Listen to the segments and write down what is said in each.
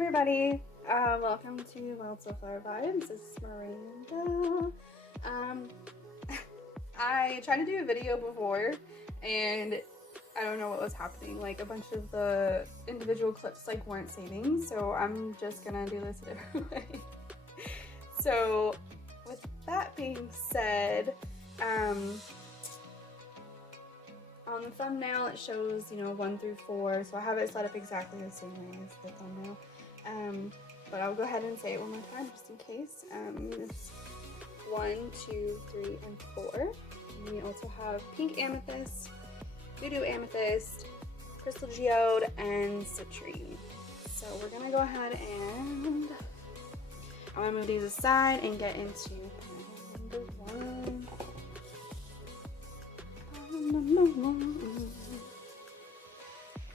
everybody, welcome to Wild Soulflower Vibes. This is Miranda. I tried to do a video before and I don't know what was happening. Like a bunch of the individual clips weren't saving, so I'm just gonna do this anyway. So with that being said, on the thumbnail it shows 1 through 4, so I have it set up exactly the same way as the thumbnail, but I'll go ahead and say it one more time just in case. It's 1, 2, 3, and 4. And we also have pink amethyst, voodoo amethyst, crystal geode, and citrine. So we're gonna go ahead and I'm gonna move these aside and get into number 1.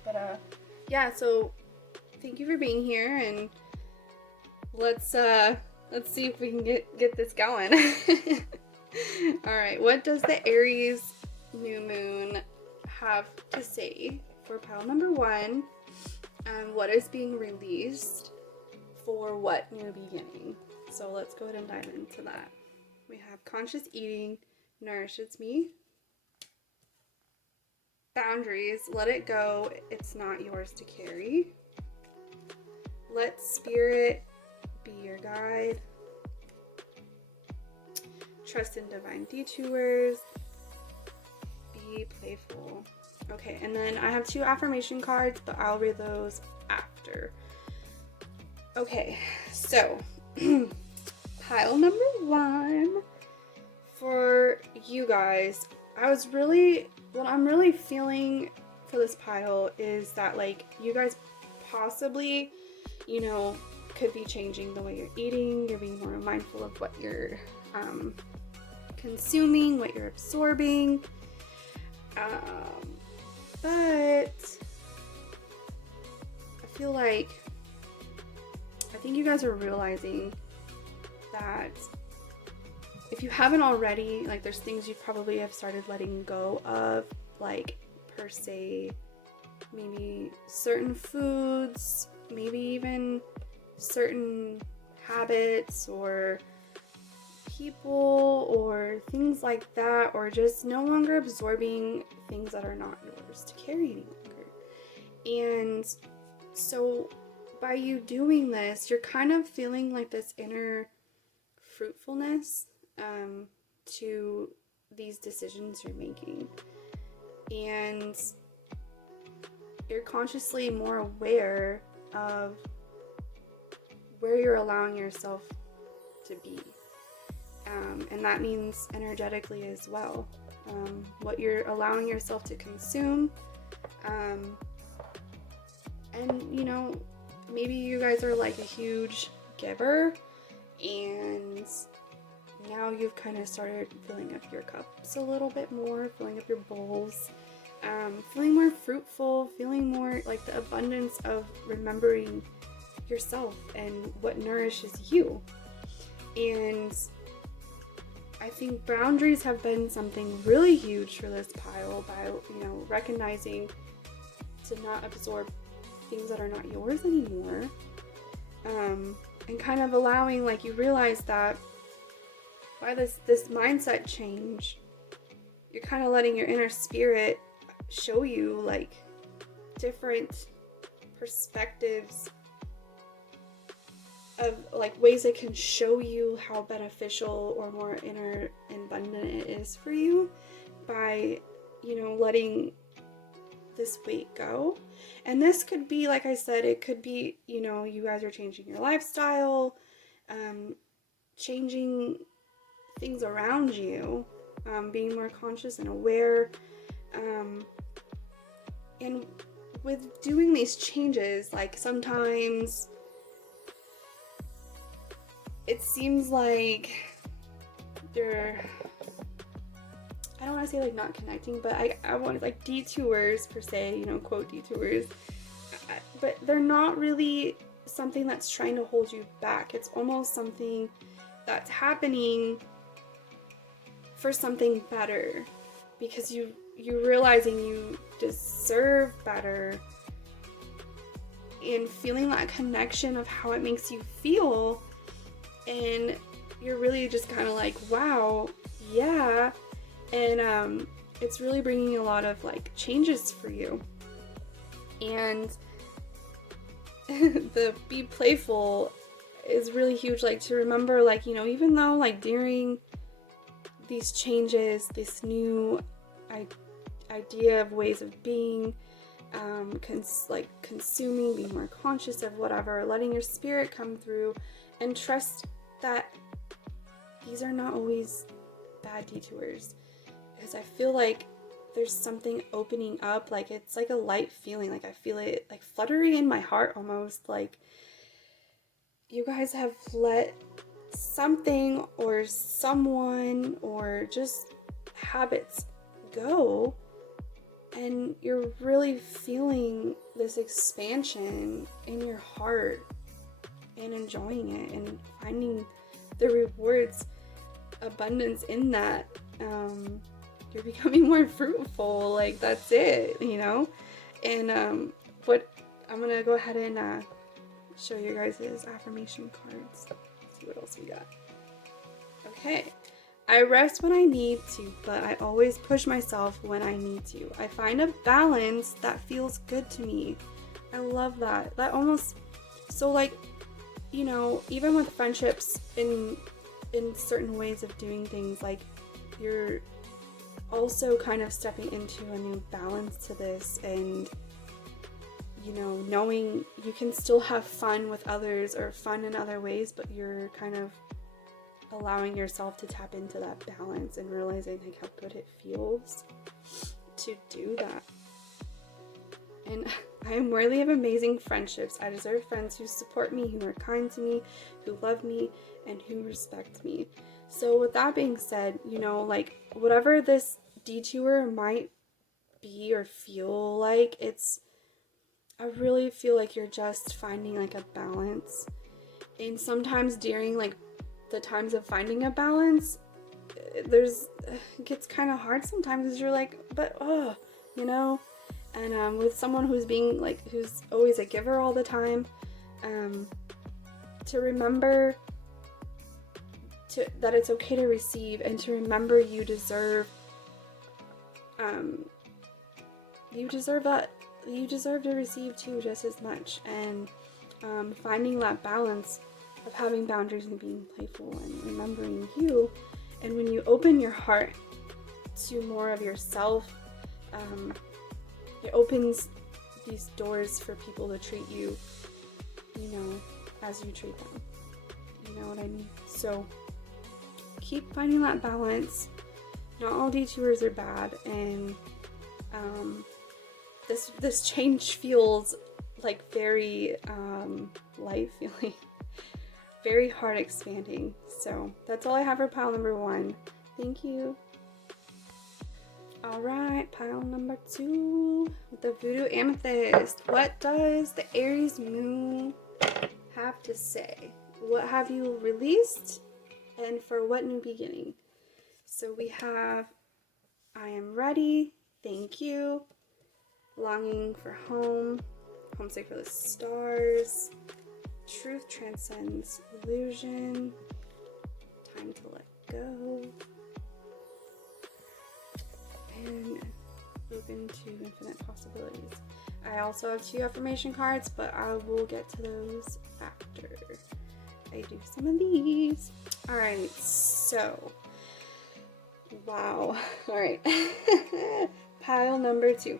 But yeah, so thank you for being here, and let's see if we can get this going. All right, what does the Aries new moon have to say for pile number 1? What is being released for what new beginning? So let's go ahead and dive into that. We have conscious eating nourishes me. Boundaries, let it go, it's not yours to carry. Let spirit be your guide. Trust in divine detours. Be playful. Okay, and then I have 2 affirmation cards, but I'll read those after. Okay, so pile number 1 for you guys. What I'm really feeling for this pile is that you guys possibly, could be changing the way you're eating. You're being more mindful of what you're consuming, what you're absorbing. But I feel I think you guys are realizing that if you haven't already, there's things you probably have started letting go of, per se, maybe certain foods, maybe even certain habits or people or things like that, or just no longer absorbing things that are not yours to carry any longer. And so by you doing this, you're kind of feeling this inner fruitfulness to these decisions you're making, and you're consciously more aware of where you're allowing yourself to be, and that means energetically as well, what you're allowing yourself to consume, and maybe you guys are a huge giver, and now you've kind of started filling up your cups a little bit more, filling up your bowls, feeling more fruitful, feeling more the abundance of remembering yourself and what nourishes you. And I think boundaries have been something really huge for this pile, by recognizing to not absorb things that are not yours anymore, and kind of allowing, you realize that by this mindset change, you're kind of letting your inner spirit show you different perspectives of ways it can show you how beneficial or more inner and abundant it is for you by letting this weight go. And this could be, like I said, it could be you guys are changing your lifestyle, changing things around you, being more conscious and aware, and with doing these changes, sometimes it seems you're, I don't want to say not connecting, but I want detours per se, quote detours, but they're not really something that's trying to hold you back. It's almost something that's happening for something better, because you're realizing you deserve better, and feeling that connection of how it makes you feel. And you're really just kind of like, wow, yeah. And it's really bringing a lot of like changes for you. And the be playful is really huge, like to remember, like, you know, even though like during these changes, this new idea of ways of being, consuming, being more conscious of whatever, letting your spirit come through, and trust that these are not always bad detours, because I feel like there's something opening up, like it's like a light feeling, like I feel it like fluttering in my heart almost, like you guys have let something or someone or just habits go, and you're really feeling this expansion in your heart and enjoying it and finding the rewards, abundance in that. You're becoming more fruitful, like that's it, you know. And what I'm gonna go ahead and show you guys is affirmation cards. Let's see what else we got. Okay. I rest when I need to, but I always push myself when I need to. I find a balance that feels good to me. I love that. That almost, so like, you know, even with friendships, in certain ways of doing things, like you're also kind of stepping into a new balance to this, and you know, knowing you can still have fun with others or fun in other ways, but you're kind of allowing yourself to tap into that balance and realizing like how good it feels to do that. And I am worthy of amazing friendships. I deserve friends who support me, who are kind to me, who love me, and who respect me. So with that being said, you know, like whatever this detour might be or feel like, I really feel like you're just finding like a balance. And sometimes during like the times of finding a balance, it gets kind of hard sometimes, because you're like, but you know. And with someone who's always a giver all the time, to remember that it's okay to receive, and to remember you deserve that. You deserve to receive too, just as much. And finding that balance of having boundaries and being playful and remembering you. And when you open your heart to more of yourself, it opens these doors for people to treat you, you know, as you treat them. You know what I mean? So keep finding that balance. Not all detours are bad, and this change feels like very light feeling, very heart expanding. So that's all I have for pile number 1. Thank you. Alright, pile number 2 with the Voodoo Amethyst. What does the Aries Moon have to say? What have you released, and for what new beginning? So we have I am ready, thank you, longing for home, homesick for the stars, truth transcends illusion, time to let go, and open to infinite possibilities. I also have 2 affirmation cards, but I will get to those after I do some of these. Alright, so wow. Alright. Pile number 2.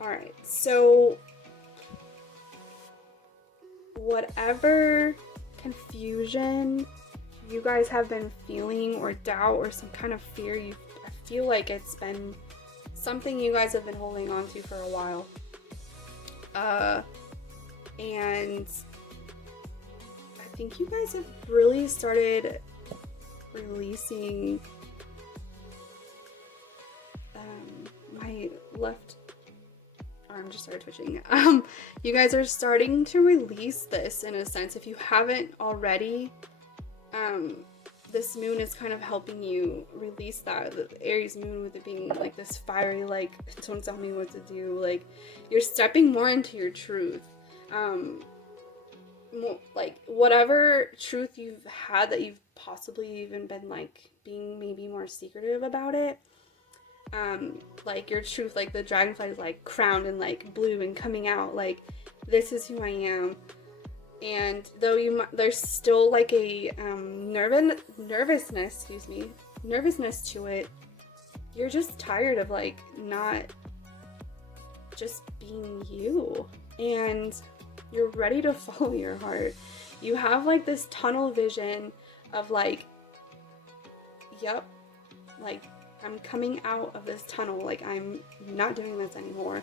Alright, so whatever confusion you guys have been feeling, or doubt, or some kind of fear, I feel like it's been something you guys have been holding on to for a while. And I think you guys have really started releasing. My left arm just started twitching. You guys are starting to release this in a sense. If you haven't already, this moon is kind of helping you release that. The Aries moon, with it being like this fiery, like, don't tell me what to do, like you're stepping more into your truth. like whatever truth you've had that you've possibly even been like being maybe more secretive about it, like your truth, like the dragonfly is like crowned and like blue and coming out, like this is who I am. And though there's still like a nervousness to it, you're just tired of like not just being you, and you're ready to follow your heart. You have like this tunnel vision of like, yep, like I'm coming out of this tunnel, like I'm not doing this anymore.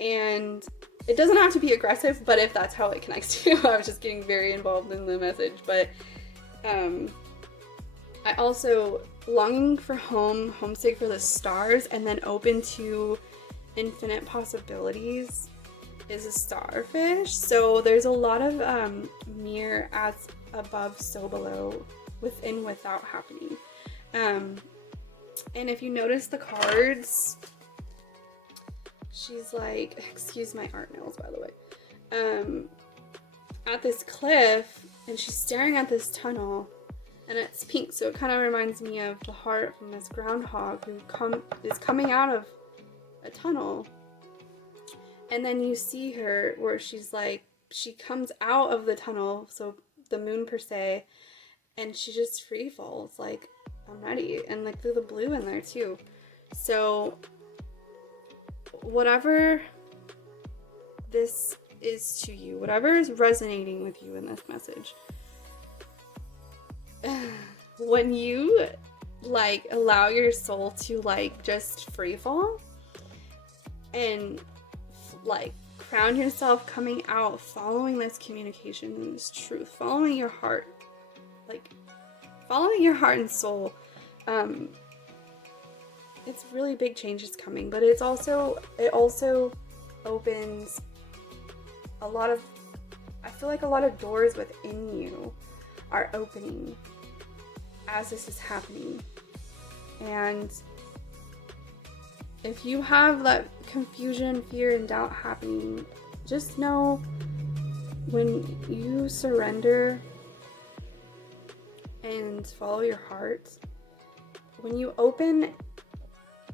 And it doesn't have to be aggressive, but if that's how it connects to you, I was just getting very involved in the message. But I also longing for home, homesick for the stars, and then open to infinite possibilities is a starfish. So there's a lot of mirror as above, so below, within, without happening. And if you notice the cards, she's like, excuse my art nails, by the way, at this cliff, and she's staring at this tunnel, and it's pink, so it kind of reminds me of the heart from this groundhog who is coming out of a tunnel. And then you see her where she's like, she comes out of the tunnel, so the moon per se, and she just free falls, like, I'm ready. And like through the blue in there too. So whatever this is to you, whatever is resonating with you in this message, when you like allow your soul to like just free fall and like crown yourself coming out, following this communication and this truth, following your heart, like following your heart and soul, it's really big changes coming. But it also opens a lot of, I feel like a lot of doors within you are opening as this is happening. And if you have that confusion, fear, and doubt happening, just know when you surrender and follow your heart, when you open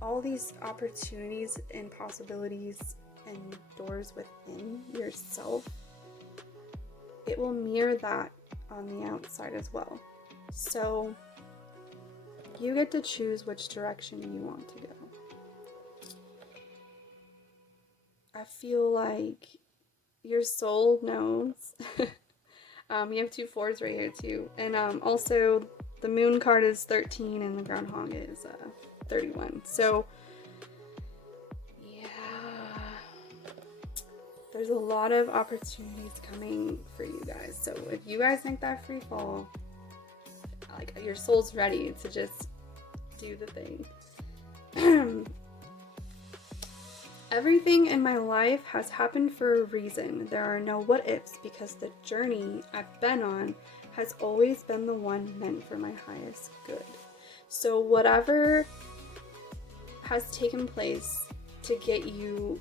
all these opportunities and possibilities and doors within yourself, it will mirror that on the outside as well. So you get to choose which direction you want to go. I feel like your soul knows. You have 2 4s right here too. And also the moon card is 13 and the groundhog is 31. So yeah, there's a lot of opportunities coming for you guys. So if you guys make that free fall, like your soul's ready to just do the thing. Everything in my life has happened for a reason. There are no what ifs because the journey I've been on has always been the one meant for my highest good. So whatever has taken place to get you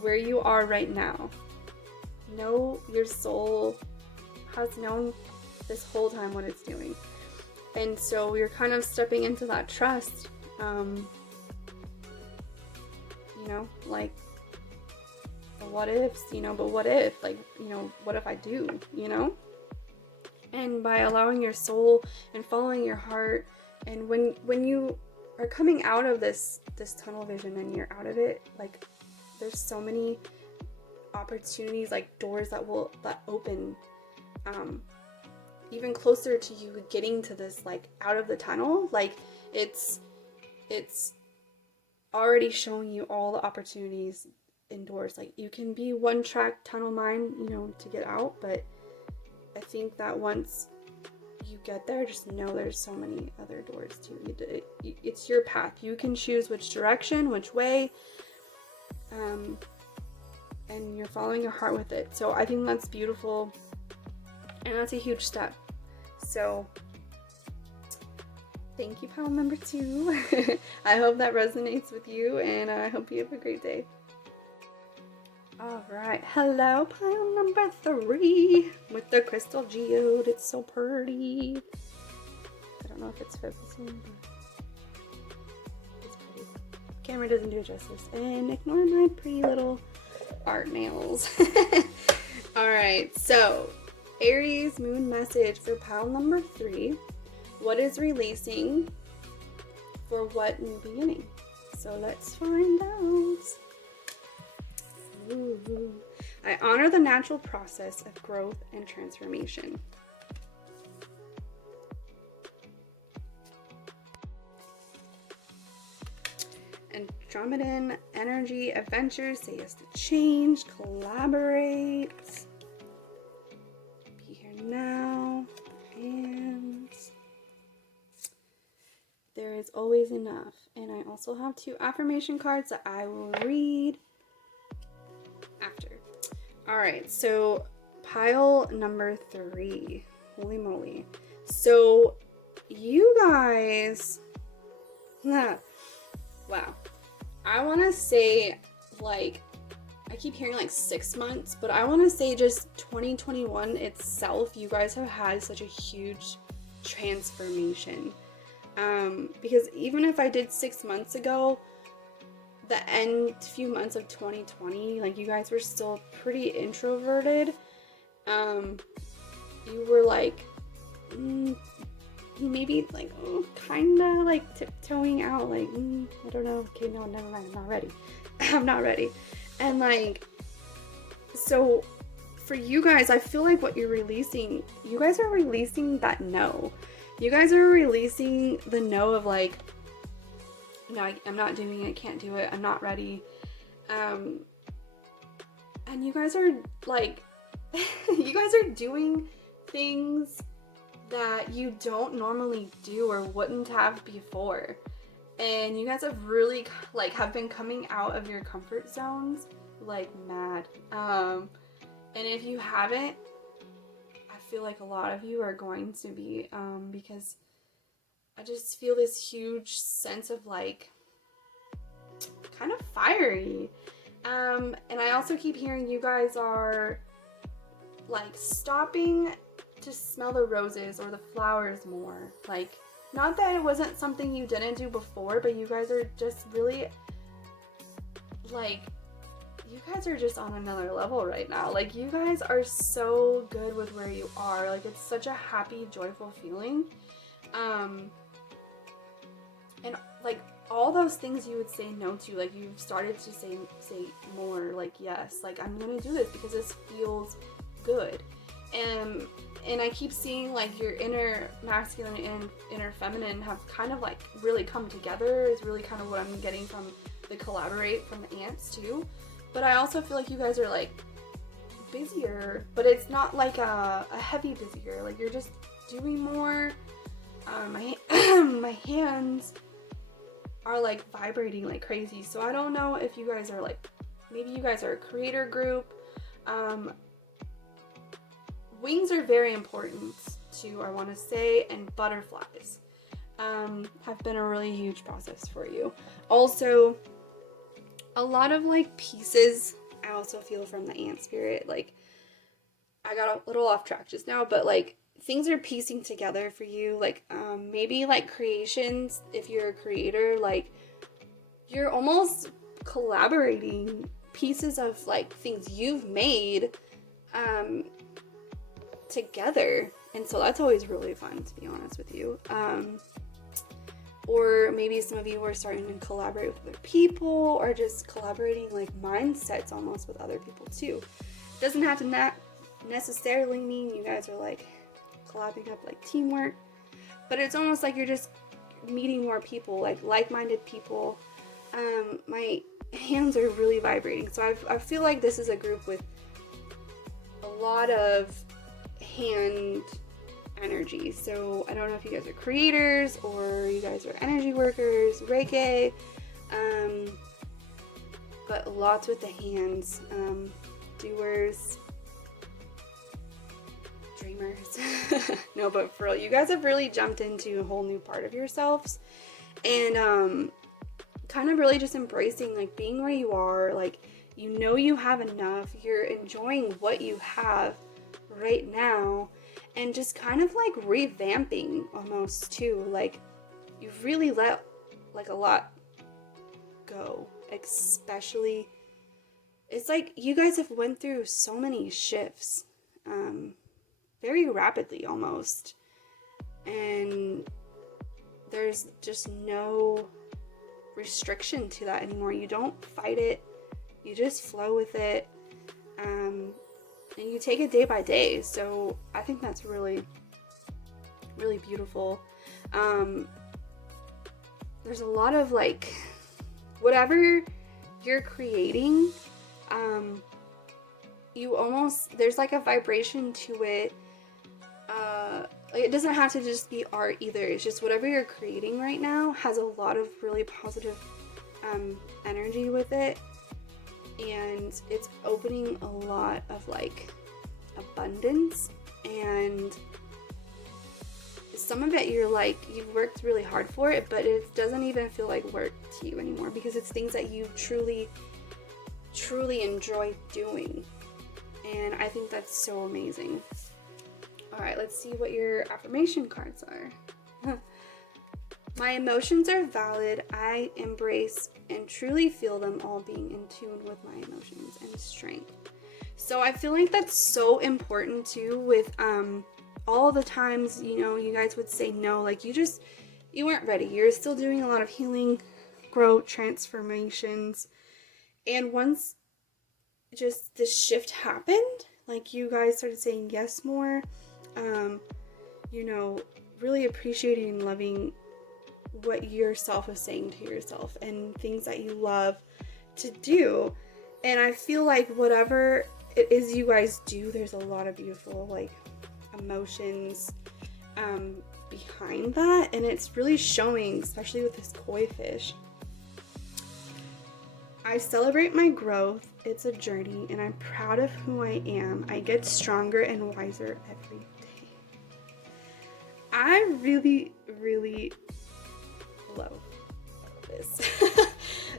where you are right now, know your soul has known this whole time what it's doing. And so you're kind of stepping into that trust. You know, like the what ifs, you know, but what if, like, you know, what if I do, you know? And by allowing your soul and following your heart, and when you are coming out of this tunnel vision and you're out of it, like there's so many opportunities, like doors that open even closer to you getting to this, like out of the tunnel. Like it's already showing you all the opportunities indoors. Like you can be one track tunnel mind, you know, to get out, but I think that once you get there, just know there's so many other doors too. It's your path. You can choose which direction, which way, and you're following your heart with it. So I think that's beautiful, and that's a huge step. So thank you, pile number 2. I hope that resonates with you, and I hope you have a great day. All right, hello, pile number 3 with the crystal geode. It's so pretty. I don't know if it's focusing, but it's pretty. Camera doesn't do it justice. And ignore my pretty little art nails. All right, so Aries moon message for pile number 3. What is releasing for what new beginning? So let's find out. Ooh. I honor the natural process of growth and transformation. Andromedan energy, adventures, say yes to change, collaborate. Be here now, and there is always enough. And I also have 2 affirmation cards that I will read after. All right, so pile number 3. Holy moly. So you guys, wow. I want to say, like, I keep hearing like 6 months, but I want to say just 2021 itself, you guys have had such a huge transformation. Because even if I did 6 months ago, the few months of 2020, like, you guys were still pretty introverted. You were like, maybe like, kind of like tiptoeing out, like, I don't know, okay, no, never mind, I'm not ready. I'm not ready. And like, so for you guys, I feel like what you're releasing, you guys are releasing that no. You guys are releasing the no of like, no, I'm not doing it, can't do it, I'm not ready. And you guys are like, you guys are doing things that you don't normally do or wouldn't have before. And you guys have really like have been coming out of your comfort zones like mad. And if you haven't, I feel like a lot of you are going to be, because I just feel this huge sense of like kind of fiery. And I also keep hearing you guys are like stopping to smell the roses or the flowers more. Like, not that it wasn't something you didn't do before, but you guys are just really like, you guys are just on another level right now. Like, you guys are so good with where you are. Like, it's such a happy, joyful feeling. And like all those things you would say no to, like, you've started to say more, like, yes, like, I'm gonna do this because this feels good. And I keep seeing like your inner masculine and inner feminine have kind of like really come together, is really kind of what I'm getting from the collaborate from the ants too. But I also feel like you guys are like busier, but it's not like a heavy busier, like you're just doing more. My hands are like vibrating like crazy, so I don't know if you guys are like, maybe you guys are a creator group. Wings are very important too, I want to say, and butterflies have been a really huge process for you. Also, a lot of like pieces I also feel from the ant spirit. Like, I got a little off track just now, but like things are piecing together for you. Like, maybe like creations, if you're a creator, like you're almost collaborating pieces of like things you've made together, and so that's always really fun, to be honest with you. Or maybe some of you are starting to collaborate with other people, or just collaborating like mindsets almost with other people too. It doesn't have to not necessarily mean you guys are like collabing up like teamwork, but it's almost like you're just meeting more people, like like-minded people. My hands are really vibrating, so I feel like this is a group with a lot of hand energy. So I don't know if you guys are creators or you guys are energy workers, Reiki, but lots with the hands, doers, dreamers. No, but for real, you guys have really jumped into a whole new part of yourselves, and kind of really just embracing, like, being where you are, like, you know you have enough, you're enjoying what you have right now, and just kind of like revamping almost too. Like, you've really let like a lot go, especially, it's like you guys have went through so many shifts, very rapidly almost, and there's just no restriction to that anymore. You don't fight it, you just flow with it, and you take it day by day. So I think that's really, really beautiful. There's a lot of like, whatever you're creating, you almost, there's like a vibration to it. Like, it doesn't have to just be art either. It's just whatever you're creating right now has a lot of really positive energy with it, and it's opening a lot of like abundance, and some of it you're like, you've worked really hard for it, but it doesn't even feel like work to you anymore because it's things that you truly enjoy doing, and I think that's so amazing. All right, let's see what your affirmation cards are. My emotions are valid. I embrace and truly feel them, all being in tune with my emotions and strength. So I feel like that's so important too, with all the times, you know, you guys would say no, like you weren't ready. You're still doing a lot of healing, growth, transformations. And once just this shift happened, like you guys started saying yes more, you know, really appreciating and loving what yourself is saying to yourself and things that you love to do. And I feel like whatever it is you guys do, there's a lot of beautiful like emotions behind that, and it's really showing, especially with this koi fish. I celebrate my growth. It's a journey, and I'm proud of who I am. I get stronger and wiser every day. I really, really love this.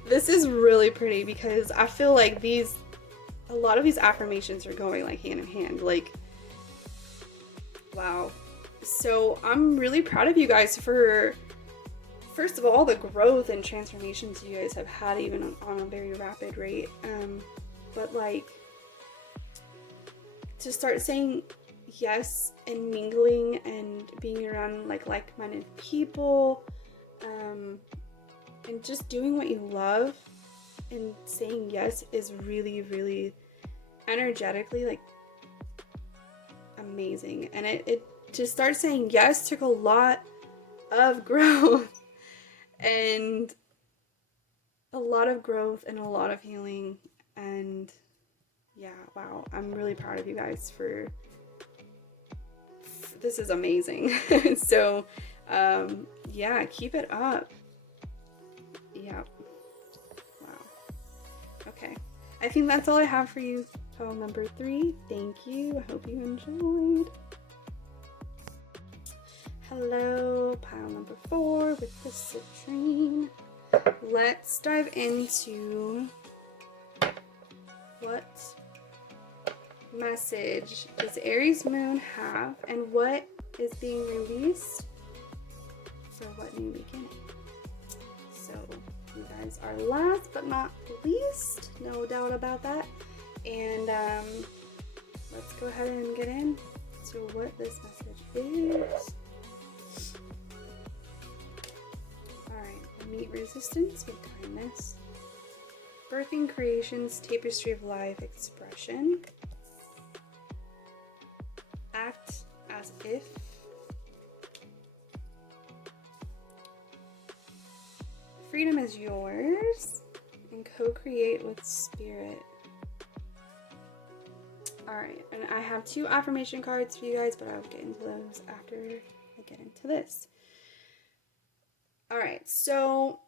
This is really pretty because I feel like a lot of these affirmations are going like hand in hand. Like, wow. So I'm really proud of you guys for, first of all, the growth and transformations you guys have had, even on a very rapid rate. But like, to start saying yes and mingling and being around like-minded people, and just doing what you love and saying yes is really, really energetically like amazing. And it to start saying yes took a lot of growth and a lot of healing. And yeah, wow, I'm really proud of you guys for this is amazing. So yeah, keep it up. Yeah, wow. Okay, I think that's all I have for you, pile number 3. Thank you. I hope you enjoyed. Hello, pile number 4 with the citrine. Let's dive into what message does Aries moon have, and what is being released for what new beginning. So you guys are last but not least, no doubt about that. And let's go ahead and get into what this message is. Alright, meet resistance with kindness. Birthing creations, tapestry of life, expression. Act as if. Freedom is yours, and co-create with spirit. Alright, and I have 2 affirmation cards for you guys, but I'll get into those after I get into this. Alright, so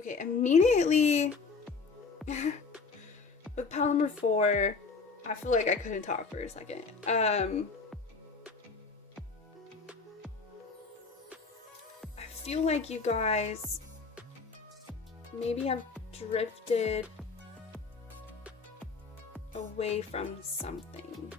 okay, immediately with pile number 4, I feel like I couldn't talk for a second. I feel like you guys maybe have drifted away from something.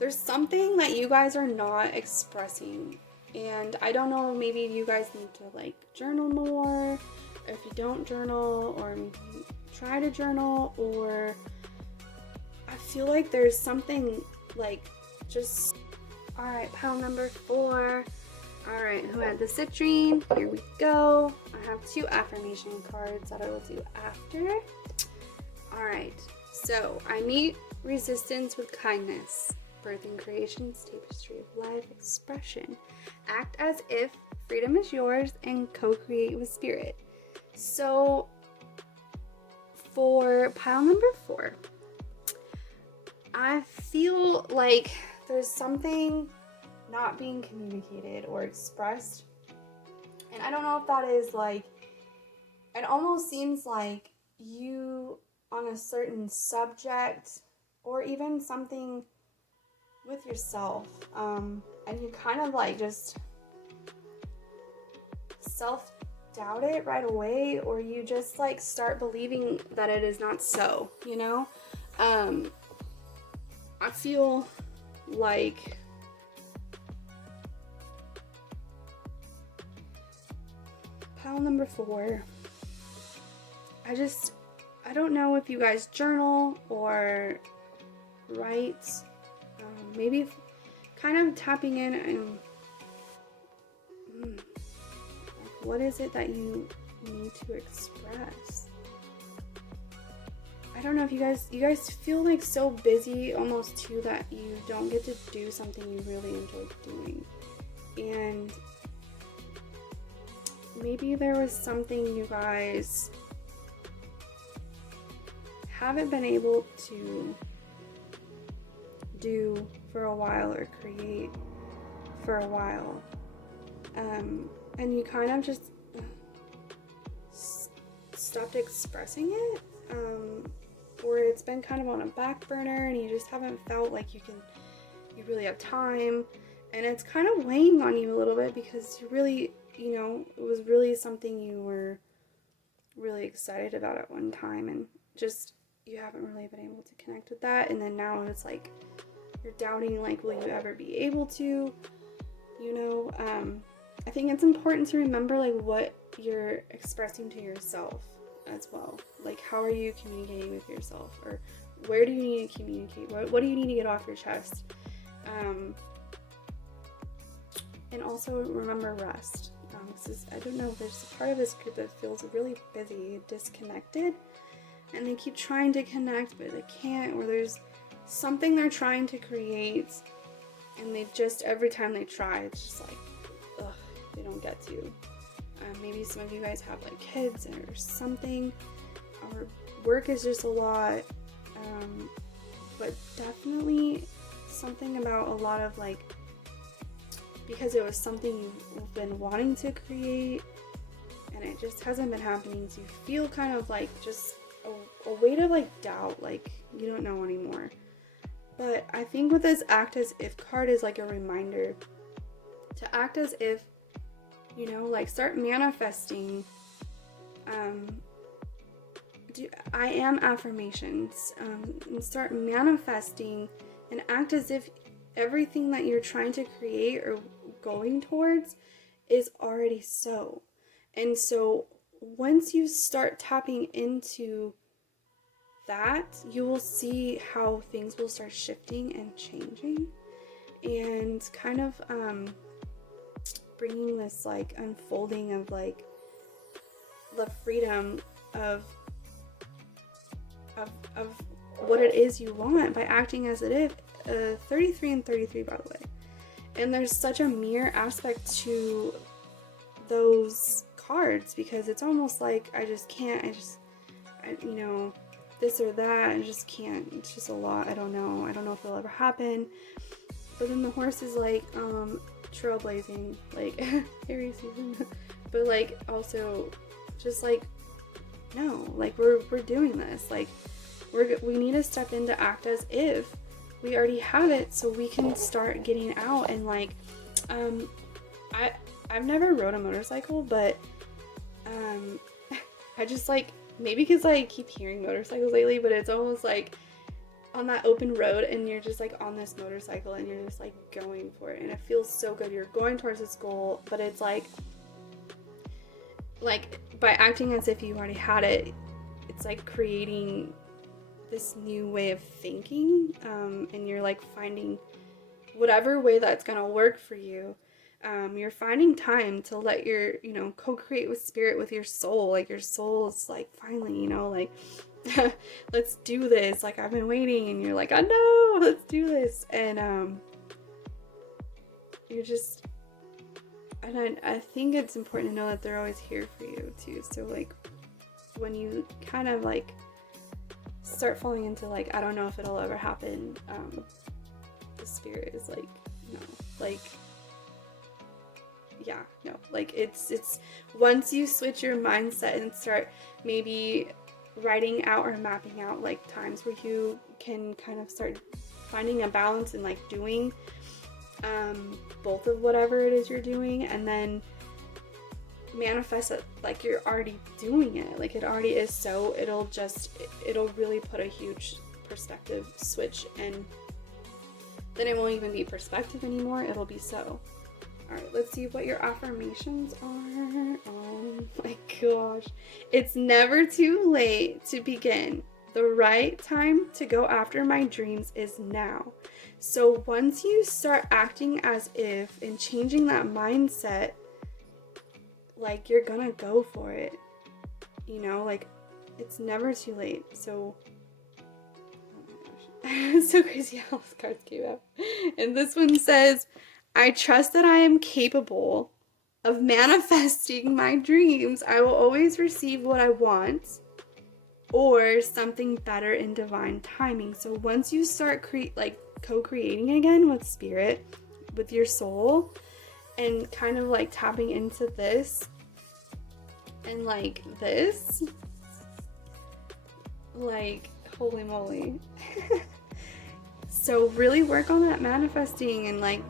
There's something that you guys are not expressing, and I don't know, maybe you guys need to like journal more, or if you don't journal, or maybe try to journal, or I feel like there's something like just... Alright, pile number 4. Alright, who had the citrine? Here we go. I have 2 affirmation cards that I will do after. Alright, so I meet resistance with kindness. Birthing creations, tapestry of life, expression. Act as if freedom is yours and co-create with spirit. So for pile number 4, I feel like there's something not being communicated or expressed. And I don't know if that is like, it almost seems like you on a certain subject or even something with yourself, and you kind of like just self-doubt it right away, or you just like start believing that it is not so, you know? I feel like pile number 4, I don't know if you guys journal or write, maybe kind of tapping in and what is it that you need to express? I don't know if you guys feel like so busy almost too that you don't get to do something you really enjoy doing. And maybe there was something you guys haven't been able to do for a while or create for a while. And you kind of just stopped expressing it. Or it's been kind of on a back burner and you just haven't felt like you really have time, and it's kind of weighing on you a little bit because you really, you know, it was really something you were really excited about at one time, and just you haven't really been able to connect with that. And then now it's like you're doubting, like, will you ever be able to, you know? I think it's important to remember like what you're expressing to yourself as well. Like, how are you communicating with yourself, or where do you need to communicate? What do you need to get off your chest? And also remember rest. I don't know, there's a part of this group that feels really busy, disconnected, and they keep trying to connect but they can't, or there's something they're trying to create and they just, every time they try, it's just like, ugh, they don't get to. Maybe some of you guys have like kids or something, or work is just a lot, but definitely something about a lot of like, because it was something you've been wanting to create and it just hasn't been happening, so you feel kind of like just a weight of like doubt, like you don't know anymore. But I think with this act as if card is like a reminder to act as if, you know, like start manifesting. I am affirmations, and start manifesting and act as if everything that you're trying to create or going towards is already so. And so once you start tapping into that, you will see how things will start shifting and changing, and kind of bringing this like unfolding of like the freedom of what it is you want by acting as it is. 33 and 33, by the way. And there's such a mirror aspect to those cards, because it's almost like I you know, this or that, I just can't, it's just a lot, I don't know if it'll ever happen. But then the horse is like, trailblazing, like, Aries season, but like, also, just like, no, like, we're doing this, like, we need to step in to act as if we already have it, so we can start getting out. And like, I've never rode a motorcycle, but I just like, maybe because I keep hearing motorcycles lately, but it's almost like on that open road and you're just like on this motorcycle and you're just like going for it, and it feels so good. You're going towards this goal, but it's like by acting as if you already had it, it's like creating this new way of thinking, and you're like finding whatever way that's gonna work for you. You're finding time to let your, co-create with spirit, with your soul. Like your soul's like, finally, like, let's do this. Like, I've been waiting, and you're like, I know, let's do this. And you're just, and I think it's important to know that they're always here for you too. So like, when you kind of like start falling into like, I don't know if it'll ever happen, the spirit is like, no, like, yeah, no, like it's once you switch your mindset and start maybe writing out or mapping out like times where you can kind of start finding a balance and like doing both of whatever it is you're doing, and then manifest it like you're already doing it, like it already is, so it'll really put a huge perspective switch, and then it won't even be perspective anymore, it'll be so. Alright, let's see what your affirmations are. Oh my gosh. It's never too late to begin. The right time to go after my dreams is now. So once you start acting as if and changing that mindset, like you're gonna go for it. Like it's never too late. So, oh my gosh. It's so crazy how those cards came out. And this one says, I trust that I am capable of manifesting my dreams. I will always receive what I want or something better in divine timing. So once you start co-creating again with spirit, with your soul, and kind of like tapping into this and like this, like holy moly. So really work on that manifesting and like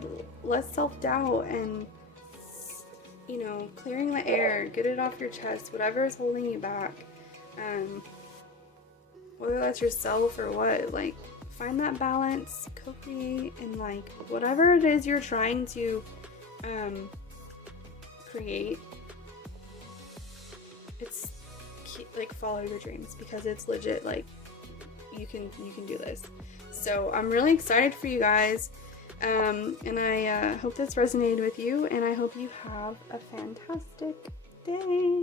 less self-doubt and clearing the air, get it off your chest, whatever is holding you back, whether that's yourself or what, like find that balance, co-create, and like whatever it is you're trying to create, it's like follow your dreams, because it's legit, like you can do this. So I'm really excited for you guys, and I hope this resonated with you, and I hope you have a fantastic day.